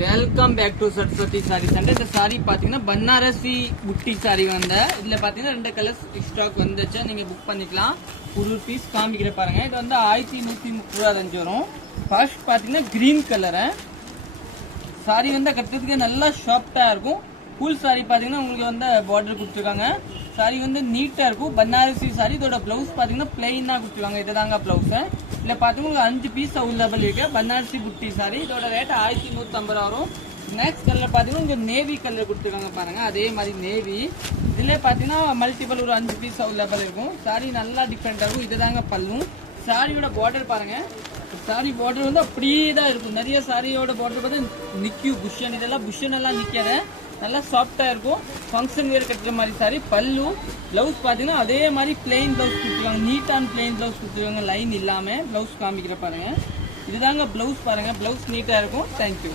Welcome back to Saraswati sari centre. இந்த சாரி பாத்தீங்கன்னா பனாரசி புட்டி sorry இதுல பாத்தீங்கன்னா 2 கலர்ஸ் ஸ்டாக் வந்துச்சு. நீங்க புக் பண்ணிக்கலாம். ஒரு பீஸ் காமிக்கிற பாருங்க. இது 1135 வரும். ஃபர்ஸ்ட் பாத்தீங்கன்னா கிரீன் கலர் சாரி கட்டுறதுக்கு நல்லா சாஃப்டா இருக்கும். ஃபுல் சாரி பாத்தீங்கன்னா உங்களுக்கு பார்டர் கொடுத்துருக்காங்க. சாரி நீட்டா இருக்கும். பனாரசி சாரி. இதோட பிளவுஸ் பாத்தீங்கன்னா பிளைனா கொடுத்துருக்காங்க. இதுதாங்க பிளவுஸ். இதுல பாத்தீங்கன்னா 5 பீஸ் அவைலபிள் இருக்கு. பனாரசி புட்டி சாரி. இதோட ரேட் 1150 வரும். நெக்ஸ்ட் கலர் பாத்தீங்கன்னா நேவி கலர் கொடுத்துருக்காங்க பாருங்க. அதே மாதிரி நேவி. இதுல பாத்தீங்கன்னா மல்டிபிள் ஒரு 5 பீஸ் அவைலபிள் இருக்கும். சாரி நல்லா டிஃப்ரெண்டா இருக்கும். இதுதாங்க பல்லு. சாரியோட பார்டர் பாருங்க. சாரி பார்டர் அப்படியே தான் இருக்கும். நிறைய சாரியோட பார்டர் பார்த்தா நிக்கும் புஷன். இதெல்லாம் புஷன் எல்லாம் நிக்காத நல்லா சாஃப்டா இருக்கும். ஃபங்க்ஷன் வேர் கட்டுற மாதிரி சாரி. பல்லு பிளவுஸ் பாத்தீங்கன்னா அதே மாதிரி பிளெயின் பிளவுஸ் கொடுத்துருக்காங்க. நீட்டான பிளெயின் பிளவுஸ் கொடுத்துருக்காங்க. லைன் இல்லாம பிளவுஸ் காமிக்கிற பாருங்க. இதுதாங்க பிளவுஸ் பாருங்க. பிளவுஸ் நீட்டா இருக்கும். தேங்க்யூ.